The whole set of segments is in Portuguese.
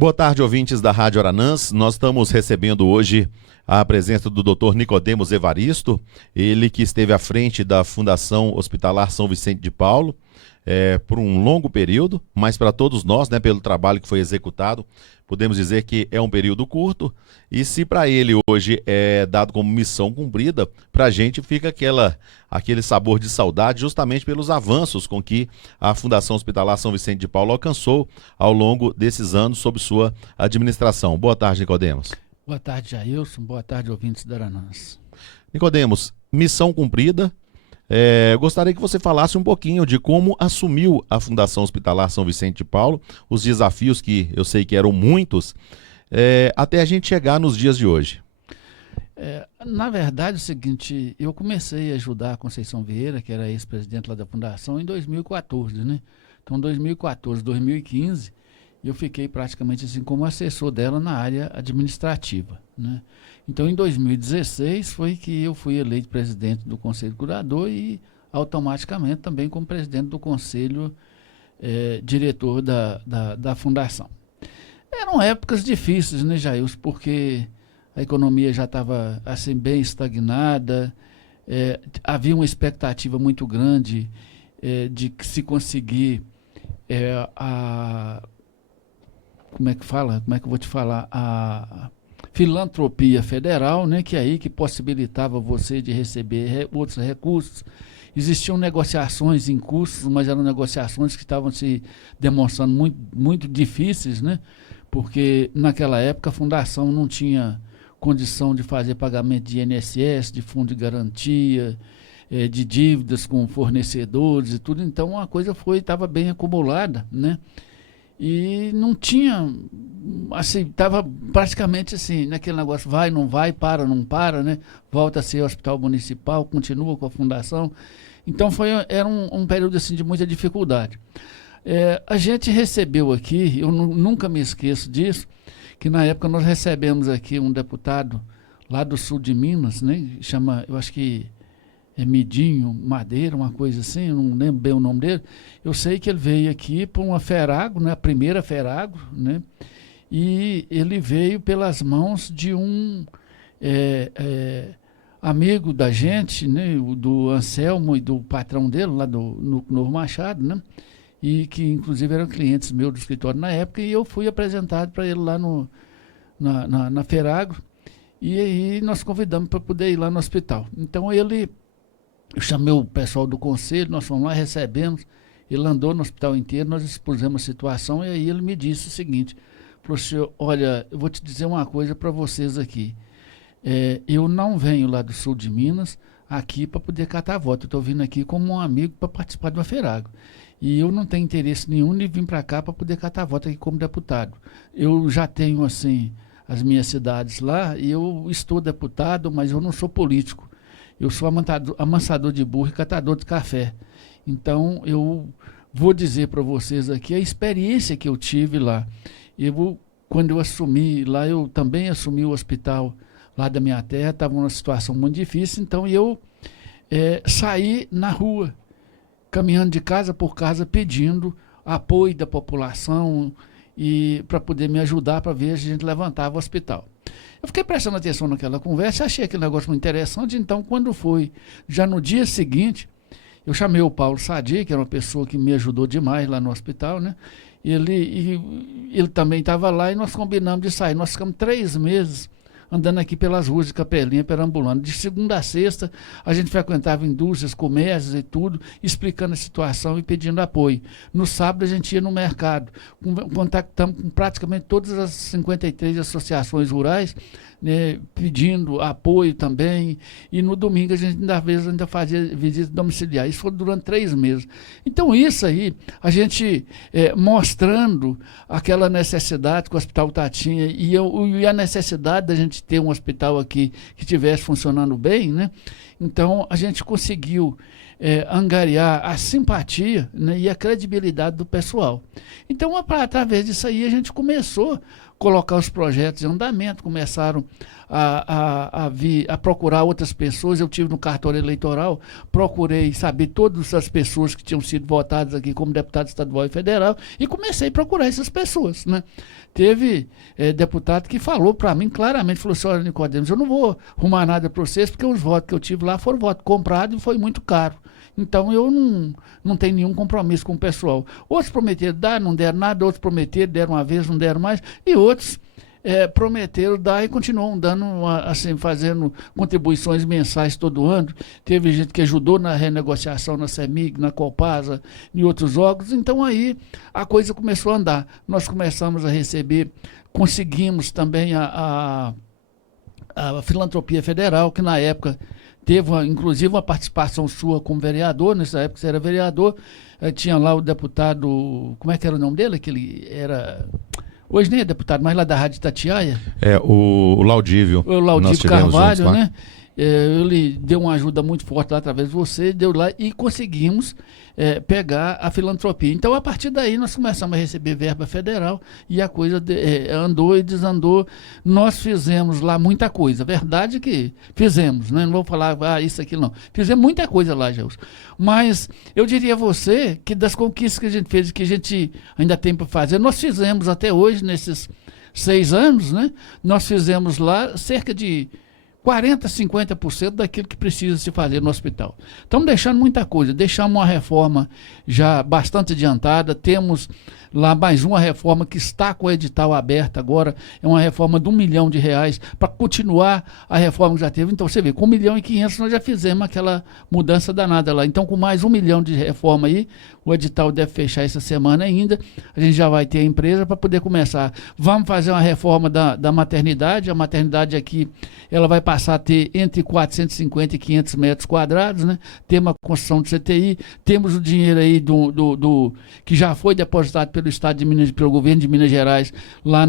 Boa tarde, ouvintes da Rádio Aranãs. Nós estamos recebendo hoje a presença do Dr. Nicodemos Evaristo, ele que esteve à frente da Fundação Hospitalar São Vicente de Paulo por um longo período, mas para todos nós, pelo trabalho que foi executado, podemos dizer que é um período curto, e se para ele hoje é dado como missão cumprida, para a gente fica aquele sabor de saudade, justamente pelos avanços com que a Fundação Hospitalar São Vicente de Paulo alcançou ao longo desses anos sob sua administração. Boa tarde, Nicodemos. Boa tarde, Jailson. Boa tarde, ouvintes da Aranãs. Nicodemos, missão cumprida. Gostaria que você falasse um pouquinho de como assumiu a Fundação Hospitalar São Vicente de Paulo, os desafios que eu sei que eram muitos, até a gente chegar nos dias de hoje. Na verdade, é o seguinte, eu comecei a ajudar a Conceição Vieira, que era ex-presidente lá da Fundação, em 2014, né? Então, 2014, 2015, eu fiquei praticamente assim como assessor dela na área administrativa, né? Então, em 2016, foi que eu fui eleito presidente do Conselho Curador e, automaticamente, também como presidente do Conselho Diretor da Fundação. Eram épocas difíceis, né, Jailson, porque a economia já estava assim, bem estagnada, havia uma expectativa muito grande de que se conseguir como é que fala? Como é que eu vou te falar? A filantropia federal, né, que possibilitava você de receber outros recursos. Existiam negociações em curso, mas eram negociações que estavam se demonstrando muito, muito difíceis, né, porque naquela época a Fundação não tinha condição de fazer pagamento de INSS, de fundo de garantia, de dívidas com fornecedores e tudo. Então a coisa estava bem acumulada, né? E não tinha, assim, estava praticamente assim, naquele negócio, vai, não vai, para, não para, né? Volta a ser hospital municipal, continua com a fundação. Então era um período assim, de muita dificuldade. A gente recebeu aqui, eu nunca me esqueço disso, que na época nós recebemos aqui um deputado lá do sul de Minas, né? Chama, eu acho que Midinho Madeira, uma coisa assim, eu não lembro bem o nome dele. Eu sei que ele veio aqui por uma Ferago, né, a primeira Ferago, né, e ele veio pelas mãos de um amigo da gente, né, do Anselmo e do patrão dele, lá no Novo Machado, né, e que inclusive eram clientes meus do escritório na época, e eu fui apresentado para ele lá na Ferago, e aí nós convidamos para poder ir lá no hospital. Então eu chamei o pessoal do conselho, nós fomos lá, recebemos, ele andou no hospital inteiro, nós expusemos a situação, e aí ele me disse o seguinte, falou assim, olha, eu vou te dizer uma coisa para vocês aqui, eu não venho lá do sul de Minas aqui para poder catar voto, eu estou vindo aqui como um amigo para participar de uma Ferago, e eu não tenho interesse nenhum de vir para cá para poder catar voto aqui como deputado. Eu já tenho, assim, as minhas cidades lá, e eu estou deputado, mas eu não sou político. Eu sou amansador de burro e catador de café. Então, eu vou dizer para vocês aqui a experiência que eu tive lá. Quando eu assumi lá, eu também assumi o hospital lá da minha terra, estava numa situação muito difícil, então eu saí na rua, caminhando de casa por casa, pedindo apoio da população e para poder me ajudar para ver se a gente levantava o hospital. Eu fiquei prestando atenção naquela conversa, achei aquele negócio muito interessante, então quando foi, já no dia seguinte, eu chamei o Paulo Sadi, que era uma pessoa que me ajudou demais lá no hospital, né? Ele também estava lá e nós combinamos de sair. Nós ficamos 3 meses andando aqui pelas ruas de Capelinha, perambulando. De segunda a sexta, a gente frequentava indústrias, comércios e tudo, explicando a situação e pedindo apoio. No sábado, a gente ia no mercado, contactamos com praticamente todas as 53 associações rurais, né, pedindo apoio também, e no domingo a gente às vezes ainda fazia visita domiciliar. Isso foi durante 3 meses. Então isso aí, a gente mostrando aquela necessidade que o hospital tinha e a necessidade da gente ter um hospital aqui que estivesse funcionando bem, né? Então a gente conseguiu angariar a simpatia, né, e a credibilidade do pessoal. Então através disso aí a gente começou colocar os projetos em andamento, começaram a procurar outras pessoas. Eu tive no cartório eleitoral, procurei saber todas as pessoas que tinham sido votadas aqui como deputado estadual e federal e comecei a procurar essas pessoas, né? Teve deputado que falou para mim claramente, falou assim: olha, Nicodemos, eu não vou arrumar nada para vocês, porque os votos que eu tive lá foram votos comprados e foi muito caro. Então eu não tenho nenhum compromisso com o pessoal. Outros prometeram dar, não deram nada, outros prometeram, deram uma vez, não deram mais, e outros prometeram dar e continuam dando, assim, fazendo contribuições mensais todo ano. Teve gente que ajudou na renegociação na CEMIG, na Copasa, em outros órgãos. Então aí a coisa começou a andar. Nós começamos a receber, conseguimos também a filantropia federal, que na época teve, inclusive, uma participação sua como vereador. Nessa época você era vereador, tinha lá o deputado, como é que era o nome dele? Aquele era... Hoje nem é deputado, mas lá da Rádio Itatiaia. O Laudívio. O Laudívio Carvalho, né? Ele deu uma ajuda muito forte lá através de você, deu lá e conseguimos pegar a filantropia. Então, a partir daí, nós começamos a receber verba federal e a coisa andou e desandou. Nós fizemos lá muita coisa. Verdade que fizemos, né? Não vou falar isso, aquilo, não. Fizemos muita coisa lá, Jaus. Mas eu diria a você que das conquistas que a gente fez e que a gente ainda tem para fazer, nós fizemos até hoje, nesses 6 anos, né? Nós fizemos lá cerca de 40%, 50% daquilo que precisa se fazer no hospital. Estamos deixando muita coisa, deixamos uma reforma já bastante adiantada, temos lá mais uma reforma que está com o edital aberto agora, é uma reforma de R$1 milhão para continuar a reforma que já teve. Então você vê, com 1.500.000 nós já fizemos aquela mudança danada lá. Então com mais 1 milhão de reforma aí, o edital deve fechar essa semana ainda, a gente já vai ter a empresa para poder começar. Vamos fazer uma reforma da maternidade. A maternidade aqui, ela vai passar a ter entre 450 e 500 metros quadrados, né? Temos a construção do CTI, temos o dinheiro aí que já foi depositado pelo Estado de Minas, pelo governo de Minas Gerais, lá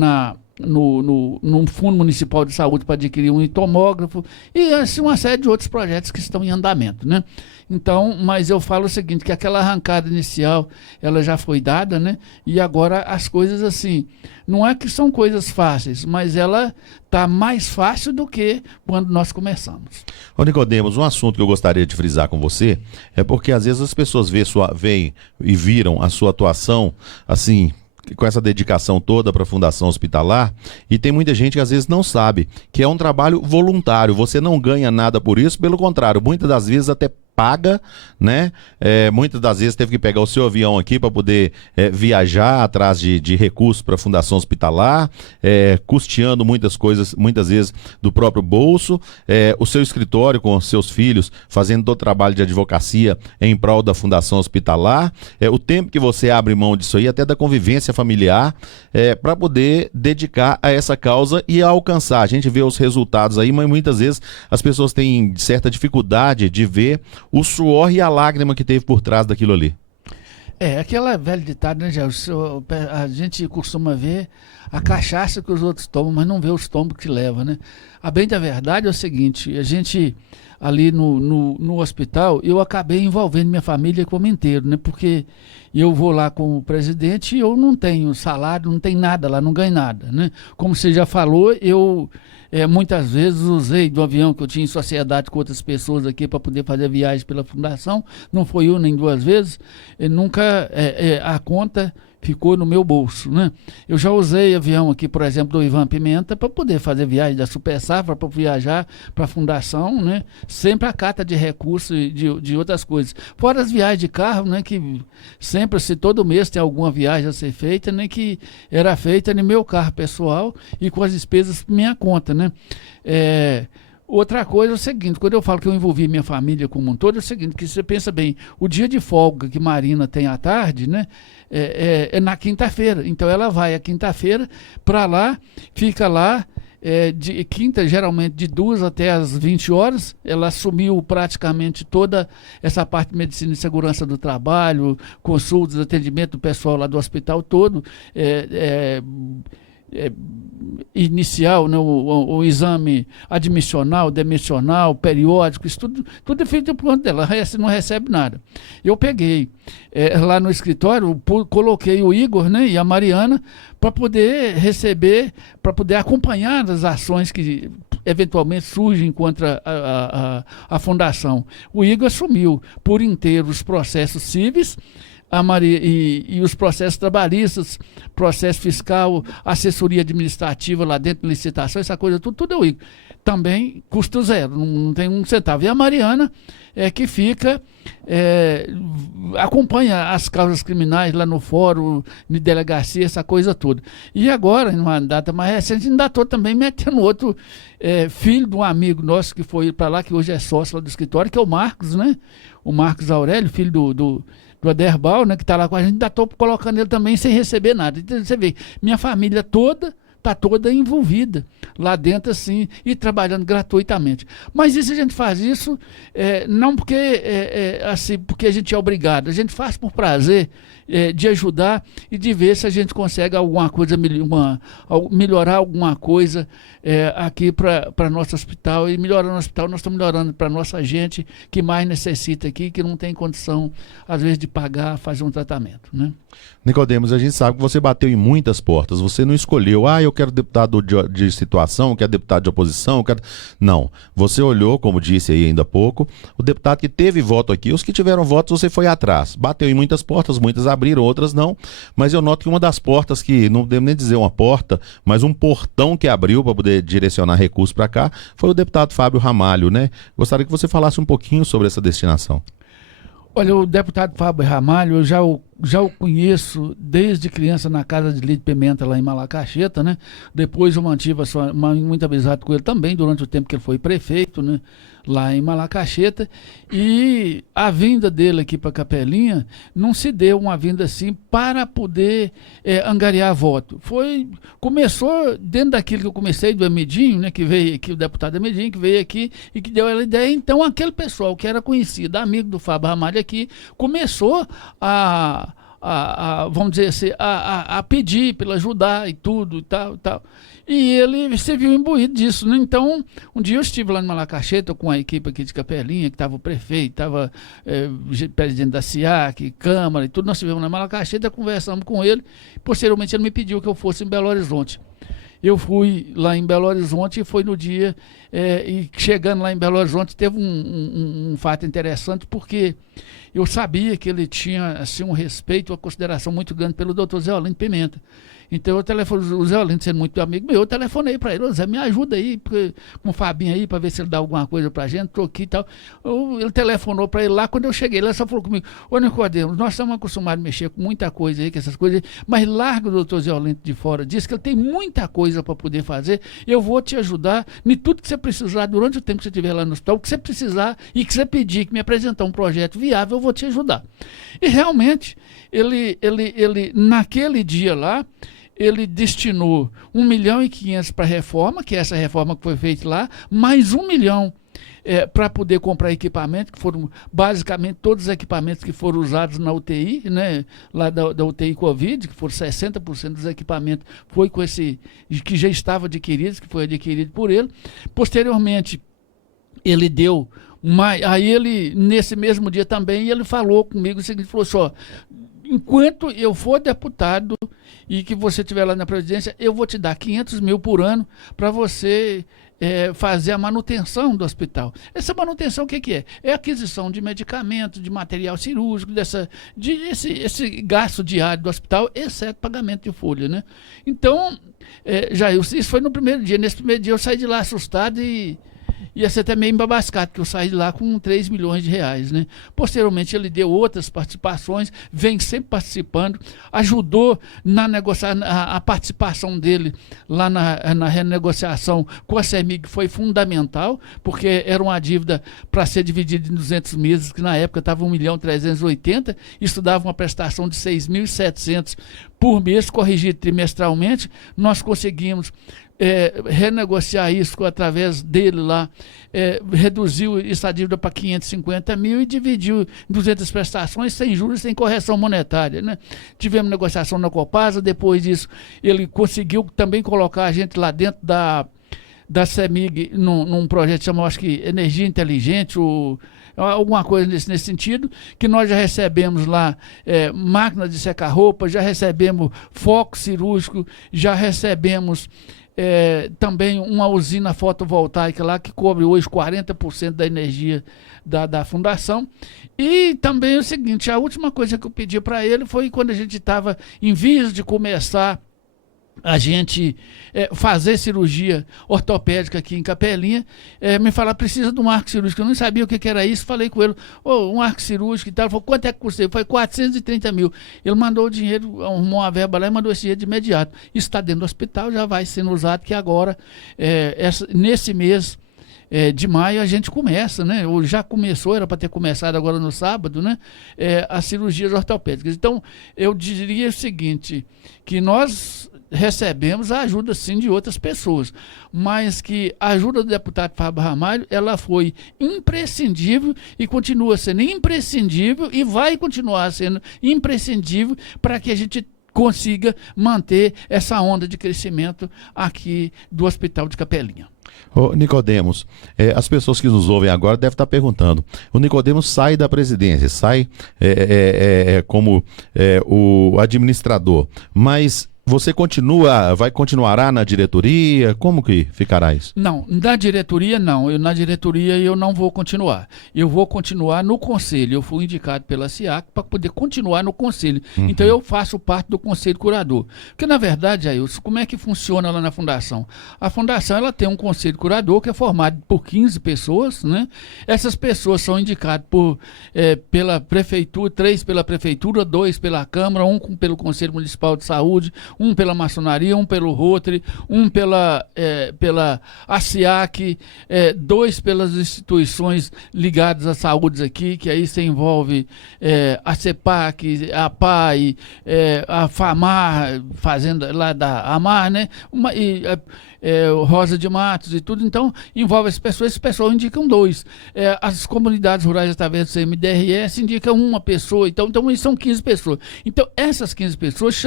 no Fundo Municipal de Saúde para adquirir um tomógrafo e assim, uma série de outros projetos que estão em andamento, né? Então, mas eu falo o seguinte, que aquela arrancada inicial, ela já foi dada, né? E agora as coisas assim, não é que são coisas fáceis, mas ela está mais fácil do que quando nós começamos. Ô Nicodemos, um assunto que eu gostaria de frisar com você é porque às vezes as pessoas veem e viram a sua atuação, assim, com essa dedicação toda para a Fundação Hospitalar, e tem muita gente que às vezes não sabe que é um trabalho voluntário, você não ganha nada por isso, pelo contrário, muitas das vezes até paga, né? Muitas das vezes teve que pegar o seu avião aqui para poder viajar atrás de recursos para a Fundação Hospitalar, custeando muitas coisas, muitas vezes do próprio bolso, o seu escritório com seus filhos, fazendo todo o trabalho de advocacia em prol da Fundação Hospitalar, o tempo que você abre mão disso aí, até da convivência familiar, para poder dedicar a essa causa e a alcançar. A gente vê os resultados aí, mas muitas vezes as pessoas têm certa dificuldade de ver o suor e a lágrima que teve por trás daquilo ali. Aquela velha ditado, né, Jair? A gente costuma ver a cachaça que os outros tomam, mas não vê os tombos que leva, né? A bem da verdade é o seguinte, a gente ali no hospital, eu acabei envolvendo minha família como inteiro, né? Porque eu vou lá com o presidente e eu não tenho salário, não tenho nada lá, não ganho nada, né? Como você já falou, eu muitas vezes usei do avião que eu tinha em sociedade com outras pessoas aqui para poder fazer viagem pela fundação, não foi uma nem 2 vezes, nunca a conta ficou no meu bolso, né? Eu já usei avião aqui, por exemplo, do Ivan Pimenta para poder fazer viagem da Super Safra, para viajar para a fundação, né? Sempre a cata de recursos e de outras coisas. Fora as viagens de carro, né? Que sempre, se todo mês tem alguma viagem a ser feita, né? Que era feita no meu carro pessoal e com as despesas por minha conta, né? Outra coisa é o seguinte, quando eu falo que eu envolvi minha família como um todo, é o seguinte, que você pensa bem, o dia de folga que Marina tem à tarde, né, é na quinta-feira. Então ela vai à quinta-feira para lá, fica lá, de quinta, geralmente de 2 até as 20 horas, ela assumiu praticamente toda essa parte de medicina e segurança do trabalho, consultas, atendimento do pessoal lá do hospital todo, inicial, né, o exame admissional, demissional, periódico, isso tudo é feito por conta dela, não recebe nada. Eu peguei lá no escritório, coloquei o Igor, né, e a Mariana para poder receber, para poder acompanhar as ações que eventualmente surgem contra a fundação. O Igor assumiu por inteiro os processos cíveis, a Maria, e os processos trabalhistas, processo fiscal, assessoria administrativa lá dentro, licitação, essa coisa, tudo é o Igor. Também custo zero, não tem um centavo. E a Mariana que fica, acompanha as causas criminais lá no fórum, de delegacia, essa coisa toda. E agora, numa data mais recente, ainda estou também metendo outro filho de um amigo nosso que foi para lá, que hoje é sócio lá do escritório, que é o Marcos, né? O Marcos Aurélio, filho do Aderbal, né, que está lá com a gente, ainda estou colocando ele também sem receber nada. Então, você vê, minha família toda está toda envolvida lá dentro, assim, e trabalhando gratuitamente. Mas isso a gente faz isso não porque, assim, porque a gente é obrigado, a gente faz por prazer de ajudar e de ver se a gente consegue alguma coisa, melhorar alguma coisa aqui para nosso hospital. E melhorando o hospital, nós estamos melhorando para nossa gente que mais necessita aqui, que não tem condição, às vezes, de pagar, fazer um tratamento, né? Nicodemos, a gente sabe que você bateu em muitas portas, você não escolheu, eu quero deputado de situação, eu quero deputado de oposição, eu quero... Não, você olhou, como disse aí ainda há pouco, o deputado que teve voto aqui, os que tiveram votos você foi atrás, bateu em muitas portas, muitas abriram, outras não, mas eu noto que uma das portas que, não devo nem dizer uma porta, mas um portão que abriu para poder direcionar recursos para cá, foi o deputado Fábio Ramalho, né? Gostaria que você falasse um pouquinho sobre essa destinação. Olha, o deputado Fábio Ramalho, eu já o conheço desde criança na casa de Lídio Pimenta, lá em Malacacheta, né? Depois eu mantive muita amizade com ele também, durante o tempo que ele foi prefeito, né? Lá em Malacacheta. E a vinda dele aqui para Capelinha não se deu uma vinda assim para poder angariar voto. Começou dentro daquilo que eu comecei do Emedinho, né? Que veio aqui, o deputado Emedinho, que veio aqui e que deu a ideia. Então, aquele pessoal que era conhecido, amigo do Fábio Ramalho aqui, começou vamos dizer assim, a pedir para ele ajudar e tudo e tal. E ele se viu imbuído disso, né? Então, um dia eu estive lá em Malacacheta com a equipe aqui de Capelinha, que estava o prefeito, estava presidente da SIAC, Câmara e tudo. Nós estivemos lá em Malacacheta, conversamos com ele. Posteriormente, ele me pediu que eu fosse em Belo Horizonte. Eu fui lá em Belo Horizonte e foi no dia, e chegando lá em Belo Horizonte teve um fato interessante, porque eu sabia que ele tinha assim, um respeito, uma consideração muito grande pelo doutor Zé Olinto Pimenta. Então eu telefonei, o Zé Olinto sendo muito amigo meu, eu telefonei para ele: Zé, me ajuda aí, com o Fabinho aí, para ver se ele dá alguma coisa para a gente, estou aqui e tal. Ele telefonou para ele lá, quando eu cheguei, ele só falou comigo: ô Nicodemos, nós estamos acostumados a mexer com muita coisa aí, com essas coisas, mas larga o doutor Zé Olinto de fora, diz que ele tem muita coisa para poder fazer, eu vou te ajudar em tudo que você precisar, durante o tempo que você estiver lá no hospital, o que você precisar e que você pedir, que me apresentar um projeto viável, eu vou te ajudar. E realmente, ele naquele dia lá, ele destinou 1.500.000 para a reforma, que é essa reforma que foi feita lá, mais 1 milhão para poder comprar equipamento, que foram basicamente todos os equipamentos que foram usados na UTI, né, lá da UTI Covid, que foram 60% dos equipamentos, foi com esse, que já estava adquirido, que foi adquirido por ele. Posteriormente, ele deu aí ele, nesse mesmo dia também, ele falou comigo o seguinte, falou assim: enquanto eu for deputado e que você estiver lá na presidência, eu vou te dar 500 mil por ano para você fazer a manutenção do hospital. Essa manutenção o que é? É a aquisição de medicamentos, de material cirúrgico, esse gasto diário do hospital, exceto pagamento de folha, né? Então, isso foi no primeiro dia. Nesse primeiro dia eu saí de lá assustado e ia ser até meio embabascado, que eu saí de lá com 3 milhões de reais, né? Posteriormente, ele deu outras participações, vem sempre participando, ajudou na negociação, a participação dele lá na renegociação com a CEMIG foi fundamental, porque era uma dívida para ser dividida em 200 meses, que na época estava 1.380.000, isso dava uma prestação de 6.700 por mês, corrigido trimestralmente. Nós conseguimos renegociar isso através dele lá, reduziu essa dívida para 550 mil e dividiu em 200 prestações, sem juros, sem correção monetária, né? Tivemos negociação na Copasa, depois disso ele conseguiu também colocar a gente lá dentro da CEMIG num projeto chamado, acho que Energia Inteligente, alguma coisa nesse sentido, que nós já recebemos lá máquina de secar roupa, já recebemos foco cirúrgico, já recebemos também uma usina fotovoltaica lá que cobre hoje 40% da energia da fundação. E também o seguinte, a última coisa que eu pedi para ele foi quando a gente estava em vias de começar a gente fazer cirurgia ortopédica aqui em Capelinha, me falar, precisa de um arco cirúrgico. Eu não sabia o que era isso, falei com ele, um arco cirúrgico e tal. Ele falou, quanto é que custa? Foi 430 mil. Ele mandou o dinheiro, arrumou uma verba lá e mandou esse dinheiro de imediato. Isso está dentro do hospital, já vai sendo usado, que agora, nesse mês de maio, a gente começa, né? Ou já começou, era para ter começado agora no sábado, né? As cirurgias ortopédicas. Então, eu diria o seguinte, que nós recebemos a ajuda, sim, de outras pessoas, mas que a ajuda do deputado Fábio Ramalho, ela foi imprescindível e continua sendo imprescindível e vai continuar sendo imprescindível para que a gente consiga manter essa onda de crescimento aqui do Hospital de Capelinha. Ô, Nicodemos, as pessoas que nos ouvem agora devem estar perguntando, o Nicodemos sai da presidência, sai como o administrador, mas você continuará na diretoria? Como que ficará isso? Não, na diretoria não. Na diretoria eu não vou continuar. Eu vou continuar no conselho. Eu fui indicado pela SIAC para poder continuar no conselho. Uhum. Então eu faço parte do conselho curador. Porque na verdade, Ailson, como é que funciona lá na fundação? A fundação ela tem um conselho curador que é formado por 15 pessoas, né? Essas pessoas são indicadas pela prefeitura, 3 pela prefeitura, 2 pela Câmara, 1 pelo Conselho Municipal de Saúde, 1 pela maçonaria, 1 pelo Rotary, 1 pela ASIAC, 2 pelas instituições ligadas à saúde aqui, que aí se envolve a CEPAC, a PAI, a FAMAR, fazenda lá da AMAR, né? Rosa de Matos e tudo, então envolve as pessoas, esse pessoal indicam 2. As comunidades rurais através do CMDRS indicam 1 pessoa, então são 15 pessoas. Então essas 15 pessoas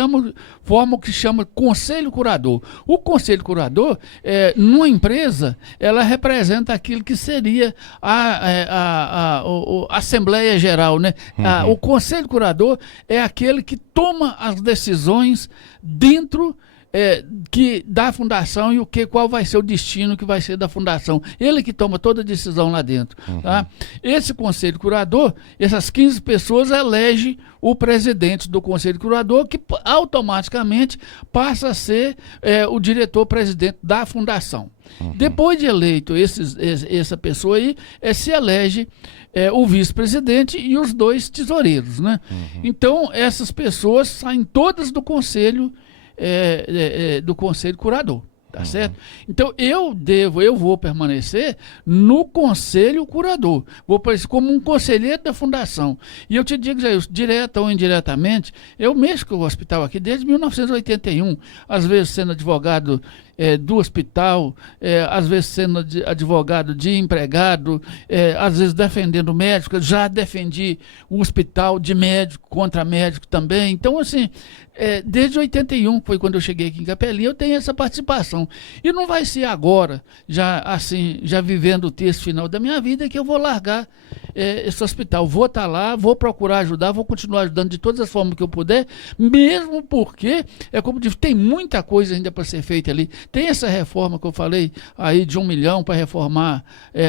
formam o que chama Conselho Curador. O Conselho Curador, numa empresa, ela representa aquilo que seria a Assembleia Geral, né? Uhum. O Conselho Curador é aquele que toma as decisões dentro da fundação e qual vai ser o destino que vai ser da fundação. Ele que toma toda a decisão lá dentro. Uhum. Tá? Esse conselho curador, essas 15 pessoas elege o presidente do conselho curador, que automaticamente passa a ser o diretor-presidente da fundação. Uhum. Depois de eleito essa pessoa aí, se elege o vice-presidente e os 2 tesoureiros, né? Uhum. Então, essas pessoas saem todas do conselho curador, tá uhum. certo? Então eu vou permanecer no conselho curador, vou aparecer como um conselheiro da fundação. E eu te digo, Jair, direta ou indiretamente, eu mexo com o hospital aqui desde 1981, às vezes sendo advogado do hospital, às vezes sendo advogado de empregado, às vezes defendendo médico, já defendi o hospital de médico contra médico também. Então, assim, desde 81, que foi quando eu cheguei aqui em Capelinha, eu tenho essa participação. E não vai ser agora, já vivendo o terço final da minha vida, que eu vou largar esse hospital. Vou estar lá, vou procurar ajudar, vou continuar ajudando de todas as formas que eu puder, mesmo porque, como eu disse, tem muita coisa ainda para ser feita ali. Tem essa reforma que eu falei aí de 1 milhão para reformar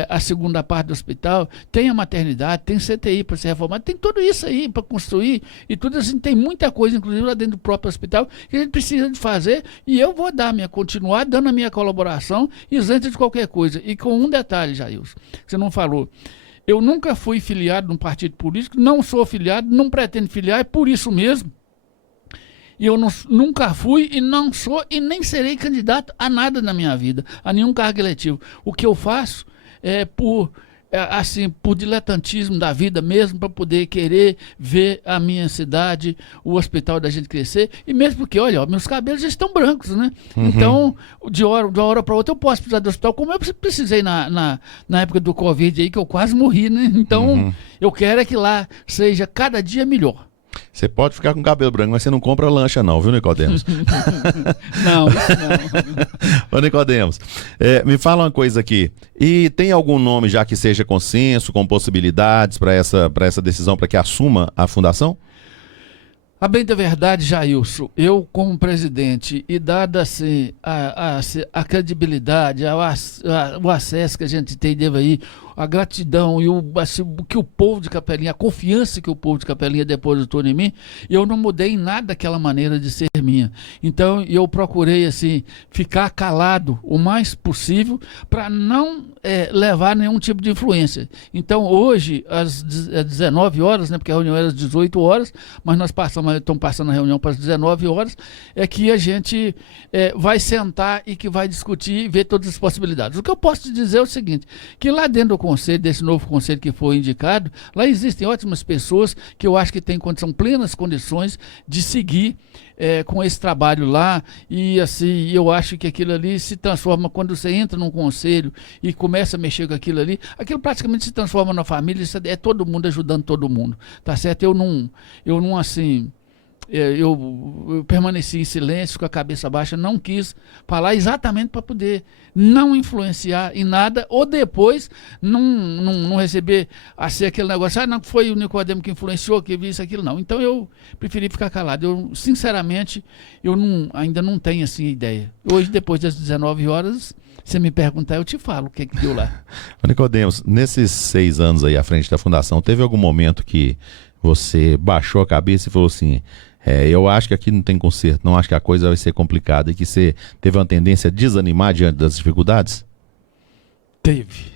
a segunda parte do hospital, tem a maternidade, tem CTI para ser reformado, tem tudo isso aí para construir e tudo assim, tem muita coisa, inclusive lá dentro do próprio hospital, que a gente precisa de fazer e eu vou continuar dando a minha colaboração isenta de qualquer coisa. E com um detalhe, Jailson, que você não falou, eu nunca fui filiado num partido político, não sou filiado, não pretendo filiar, é por isso mesmo. E eu nunca fui e não sou e nem serei candidato a nada na minha vida, a nenhum cargo eletivo. O que eu faço é por assim, por diletantismo da vida mesmo, para poder querer ver a minha cidade, o hospital da gente crescer, e mesmo porque, olha, ó, meus cabelos já estão brancos, né? Então, de uma hora para outra eu posso precisar do hospital, como eu precisei na época do Covid aí, que eu quase morri, né? Então, eu quero é que lá seja cada dia melhor. Você pode ficar com cabelo branco, mas você não compra lancha não, viu, Nicodemos? Não, isso não. Ô, Nicodemos, me fala uma coisa aqui. E tem algum nome já que seja consenso, com possibilidades para essa decisão, para que assuma a fundação? A bem da verdade, Jailson, eu como presidente e dada assim, a credibilidade, o acesso que a gente tem deve aí, a gratidão e o que o povo de Capelinha, a confiança que o povo de Capelinha depositou em mim, eu não mudei em nada aquela maneira de ser minha. Então eu procurei assim ficar calado o mais possível para não levar nenhum tipo de influência. Então hoje às 19 horas, né, porque a reunião era às 18 horas, mas nós estamos passando a reunião para as 19 horas, é que a gente vai sentar e que vai discutir e ver todas as possibilidades. O que eu posso te dizer é o seguinte, que lá dentro do conselho, desse novo conselho que foi indicado, lá existem ótimas pessoas que eu acho que têm plenas condições de seguir com esse trabalho lá, e assim, eu acho que aquilo ali se transforma, quando você entra num conselho e começa a mexer com aquilo ali, aquilo praticamente se transforma na família, isso é todo mundo ajudando todo mundo, tá certo? Eu não assim... Eu permaneci em silêncio, com a cabeça baixa, não quis falar exatamente para poder não influenciar em nada, ou depois não receber assim, aquele negócio, não foi o Nicodemo que influenciou, que viu isso, aquilo, não. Então eu preferi ficar calado. Eu, sinceramente, ainda não tenho assim ideia. Hoje, depois das 19 horas, se me perguntar, eu te falo o que deu lá. Nicodemos, nesses 6 anos aí à frente da fundação, teve algum momento que você baixou a cabeça e falou assim... eu acho que aqui não tem conserto, não acho que a coisa vai ser complicada, e que você teve uma tendência a desanimar diante das dificuldades? Teve.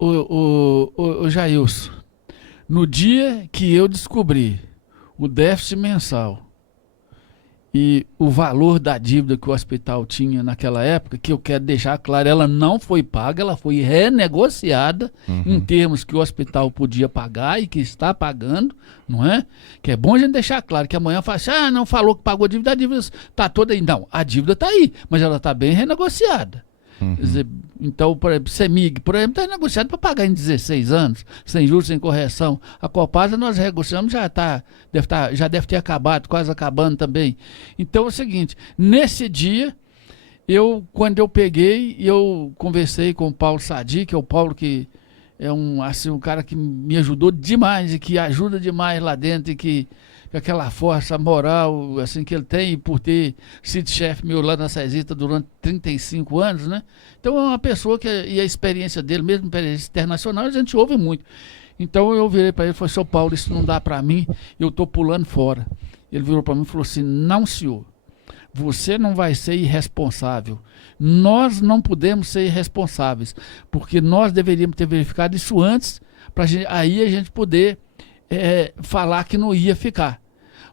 O Jailson, no dia que eu descobri o déficit mensal e o valor da dívida que o hospital tinha naquela época, que eu quero deixar claro, ela não foi paga, ela foi renegociada em termos que o hospital podia pagar e que está pagando, não é? Que é bom a gente deixar claro, que amanhã fala assim, não falou que pagou a dívida está toda aí. Não, a dívida está aí, mas ela está bem renegociada. Quer dizer, então, por exemplo, CEMIG, por exemplo, está negociado para pagar em 16 anos, sem juros, sem correção. A Copasa nós negociamos, já deve ter acabado, quase acabando também. Então é o seguinte, nesse dia, quando eu peguei, eu conversei com o Paulo Sadi, que é o Paulo que é um cara que me ajudou demais e que ajuda demais lá dentro, e que aquela força moral assim, que ele tem por ter sido chefe meu lá na Cesita durante 35 anos, né? Então é uma pessoa e a experiência dele, mesmo experiência internacional, a gente ouve muito. Então eu virei para ele e falei, seu Paulo, isso não dá para mim, eu estou pulando fora. Ele virou para mim e falou assim, não, senhor, você não vai ser irresponsável. Nós não podemos ser irresponsáveis, porque nós deveríamos ter verificado isso antes, para aí a gente poder falar que não ia ficar.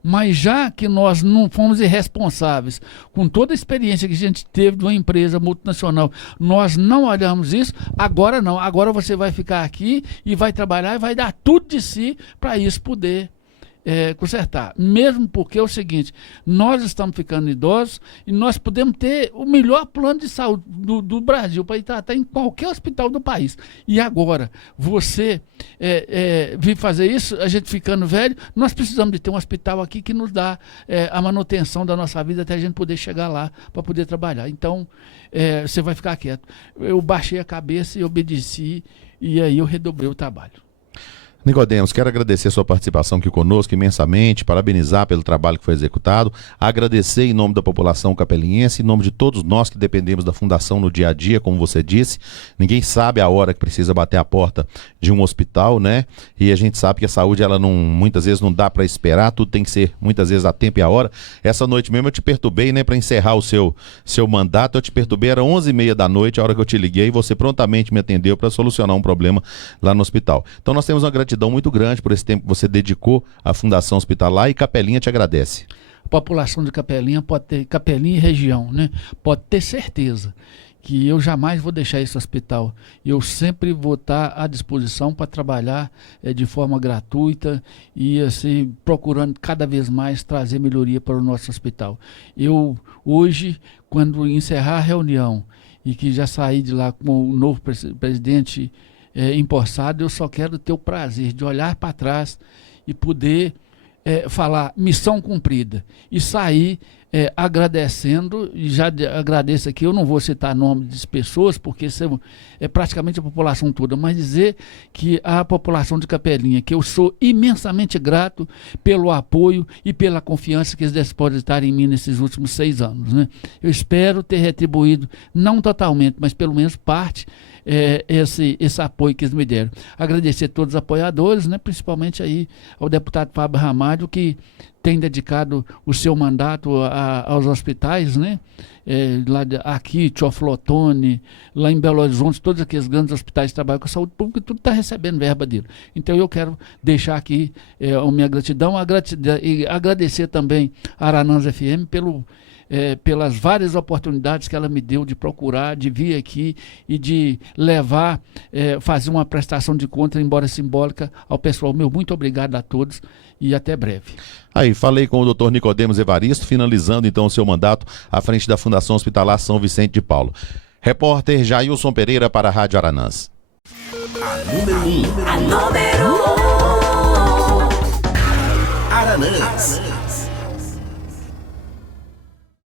Mas já que nós não fomos irresponsáveis, com toda a experiência que a gente teve de uma empresa multinacional, nós não olhamos isso, agora não. Agora você vai ficar aqui e vai trabalhar e vai dar tudo de si para isso poder consertar. Mesmo porque é o seguinte, nós estamos ficando idosos e nós podemos ter o melhor plano de saúde do Brasil para ir tratar em qualquer hospital do país. E agora, você vir fazer isso, a gente ficando velho, nós precisamos de ter um hospital aqui que nos dá a manutenção da nossa vida até a gente poder chegar lá para poder trabalhar. Então, você vai ficar quieto. Eu baixei a cabeça e obedeci, e aí eu redobrei o trabalho. Nicodemos, quero agradecer a sua participação aqui conosco imensamente, parabenizar pelo trabalho que foi executado, agradecer em nome da população capeliense, em nome de todos nós que dependemos da fundação no dia a dia, como você disse. Ninguém sabe a hora que precisa bater a porta de um hospital, né? E a gente sabe que a saúde, ela muitas vezes não dá para esperar, tudo tem que ser muitas vezes a tempo e a hora. Essa noite mesmo eu te perturbei, né, para encerrar o seu mandato, eu te perturbei, era 11h30 da noite, a hora que eu te liguei, e você prontamente me atendeu para solucionar um problema lá no hospital. Então nós temos uma gratidão muito grande por esse tempo que você dedicou à Fundação Hospitalar, e Capelinha te agradece. A população de Capelinha Capelinha e região, né, pode ter certeza que eu jamais vou deixar esse hospital. Eu sempre vou estar à disposição para trabalhar de forma gratuita e assim, procurando cada vez mais trazer melhoria para o nosso hospital. Eu, hoje, quando encerrar a reunião e que já saí de lá com o novo presidente empossado, eu só quero ter o prazer de olhar para trás e poder falar missão cumprida e sair agradecendo, e já agradeço aqui, eu não vou citar nome de pessoas, porque isso é praticamente a população toda, mas dizer que a população de Capelinha, que eu sou imensamente grato pelo apoio e pela confiança que eles depositaram em mim nesses últimos 6 anos, né? Eu espero ter retribuído, não totalmente, mas pelo menos parte, esse apoio que eles me deram. Agradecer a todos os apoiadores, né? Principalmente aí ao deputado Fábio Ramalho, que tem dedicado o seu mandato aos hospitais, né? Aqui, Teoflotone, lá em Belo Horizonte, todos aqueles grandes hospitais que trabalham com a saúde pública, tudo está recebendo verba dele. Então eu quero deixar aqui a minha gratidão e agradecer também a Aranãs FM pelas várias oportunidades que ela me deu de procurar, de vir aqui e de levar, fazer uma prestação de conta, embora simbólica, ao pessoal. Muito obrigado a todos e até breve. Aí, falei com o Dr. Nicodemos Evaristo, finalizando então o seu mandato à frente da Fundação Hospitalar São Vicente de Paulo. Repórter Jailson Pereira para a Rádio Aranãs. A número 1. Aranãs.